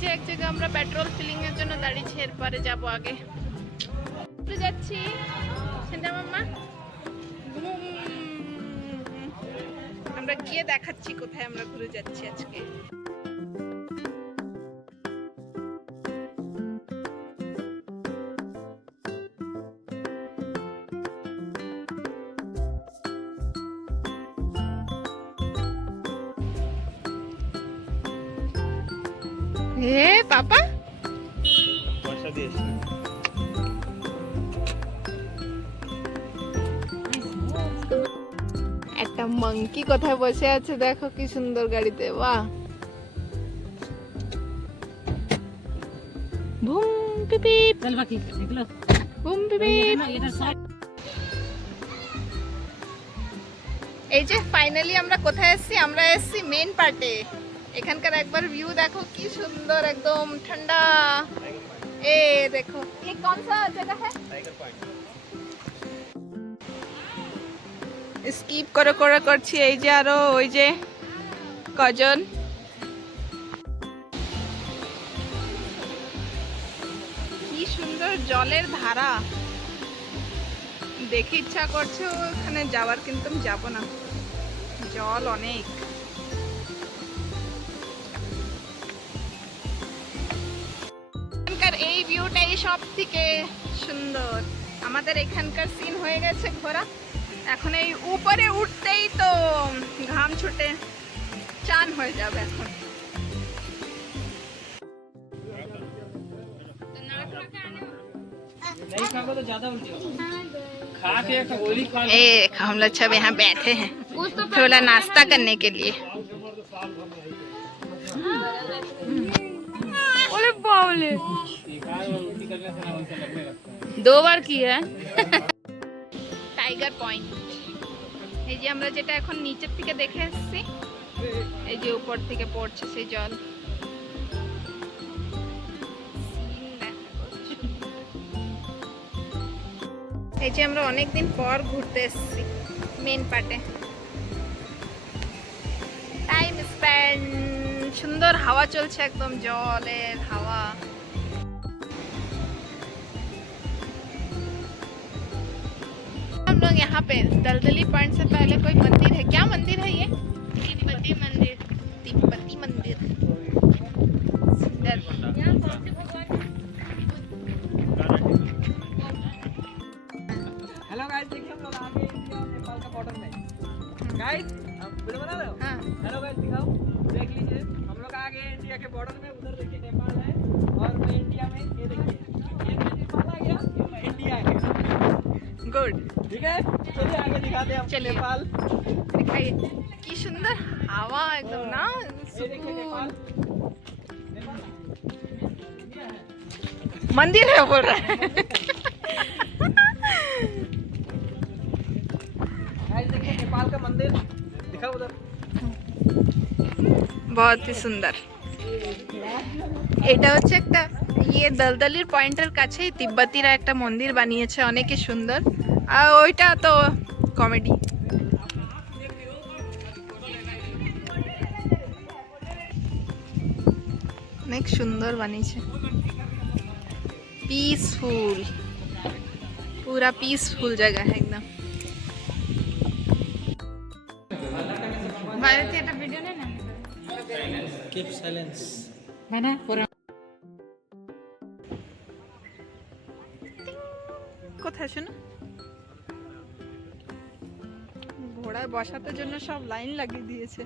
যে এক জায়গায় আমরা পেট্রোল ফিলিং এর জন্য দাঁড়িয়েছি, এরপরে যাব আগে যাচ্ছি। সেটা মাম্মা আমরা গিয়ে দেখাচ্ছি কোথায় আমরা ঘুরে যাচ্ছি আজকে। এ পাপা একটা মাংকি কোথায় বসে আছে দেখো, কি সুন্দর গাড়িতে। বাহ, বুম পিপিপ বুম পিপিপ। এই যে ফাইনালি আমরা কোথায় এসেছি, আমরা এসেছি মেন পার্টে। এখানকার একবার ভিউ দেখো, কি সুন্দর, একদম ঠান্ডা। এ দেখো ये कौन सा जगह है? Tiger point. স্কিপ করে করে করছি। এই যে আরো ওই যে কজন, কি সুন্দর জলের ধারা, দেখে ইচ্ছা করছে ওখানে যাওয়ার, কিন্তু আমি যাবো না, জল অনেক। এই ভিউটাই সব থেকে সুন্দর। আমাদের এখানকার সিন হয়ে গেছে ঘোরা, এখন এই উপরে উঠতেই তো ঘাম ছুটে চান হয়ে যাবে এখন। हम लोग सब यहाँ बैठे हैं थोड़ा नाश्ता करने के लिए। दो बार की है টাইগার পয়েন্ট। এই যে আমরা যেটা এখন নিচের থেকে দেখে এসেছি, এই যে উপর থেকে পড়ছে সেই জল। এই যে আমরা অনেকদিন পর ঘুরতে এসেছি মেন পার্টে। টাইম স্পেন্ড, সুন্দর হাওয়া চলছে, একদম জলের হাওয়া। हम लोग यहाँ पे दलदली पॉइंट से पहले कोई मंदिर है, क्या मंदिर है ये? तिब्बती मंदिर। तिब्बती मंदिर। हेलो गाइस, देखिए हम लोग आ गए इंडिया और नेपाल का बॉर्डर में। गाइस आप वीडियो बना रहे हो? हाँ। हेलो गाइस, दिखाओ, देख लीजिए हम लोग आ गए इंडिया के बॉर्डर में। उधर देखिए नेपाल है और मैं इंडिया में, ये देखिए ये नेपाल आ गया, ये मैं इंडिया आ गया। गुड, ठीक है, चलिए आगे दिखाते हैं चलिए। नेपाल। दिखाइए, की सुंदर हवा एकदम ना, ये देखिए नेपाल, नेपाल मंदिर है बोल रहा है। गाइस देखिए नेपाल का मंदिर, दिखाओ उधर। बहुत ही সুন্দর। এটা হচ্ছে একটা ইয়ে দলদলির পয়েন্টের কাছেই তিব্বতীরা একটা মন্দির বানিয়েছে, অনেকই সুন্দর। আর ওইটা তো কমেডি। অনেক সুন্দর বানিয়েছে, पीसफुल, पूरा पीसफुल जगह है एकदम। भारत এটা ভিডিও নেই না, कीप साइलेंस है ना पूरा। কোথায় শোনো, ঘোড়ায় বসার জন্য সব লাইন লাগিয়ে দিয়েছে,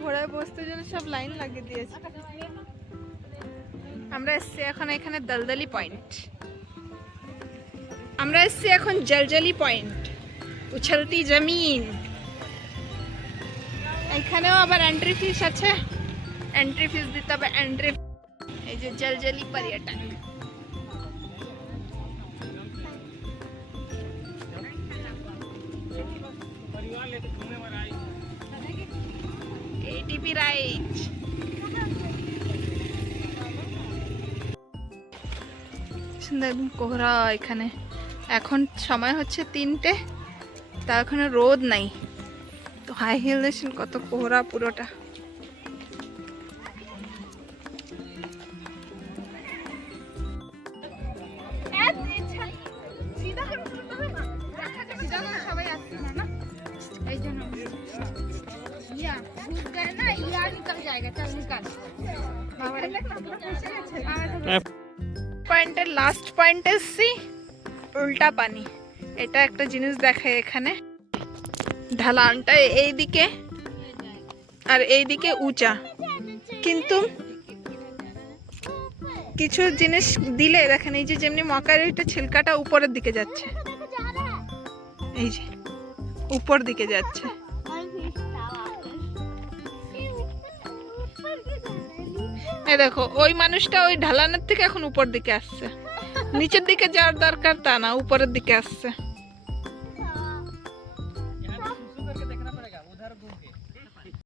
ঘোড়ায় বসতে জন্য সব লাইন লাগিয়ে দিয়েছে। আমরা এসছি এখন এখানে দলদলি পয়েন্ট, আমরা এসছি এখন জলজলি পয়েন্ট, উছলতি জমিন। এখানেও আবার এন্ট্রি ফিস আছে, এন্ট্রি ফিস দিতে হবে, এন্ট্রি। এই যে জলজলি পর্যটন। ATP ride. সুন্দর একদম কোহরা এখানে। এখন সময় হচ্ছে 3টে, তা এখনো রোদ নাই, তো হাই হিল দেখছেন কত কোহরা পুরোটা। या घुस गए ना, या निकल जाएगा, चल निकल। পয়েন্টের লাস্ট পয়েন্ট এসছি, উল্টা পানি। এটা একটা জিনিস দেখায় এখানে, ঢালানটা এইদিকে আর এইদিকে উঁচা, কিন্তু কিছু জিনিস দিলে দেখেন, এই যে যেমনি মকারিটা ছিলকাটা উপরের দিকে যাচ্ছে, এই যে উপর দিকে যাচ্ছে। এই দেখো, ওই মানুষটা ওই ঢালানের থেকে এখন উপর দিকে আসছে, নিচের দিকে যাওয়ার দরকার তা না, উপরের দিকে আসছে।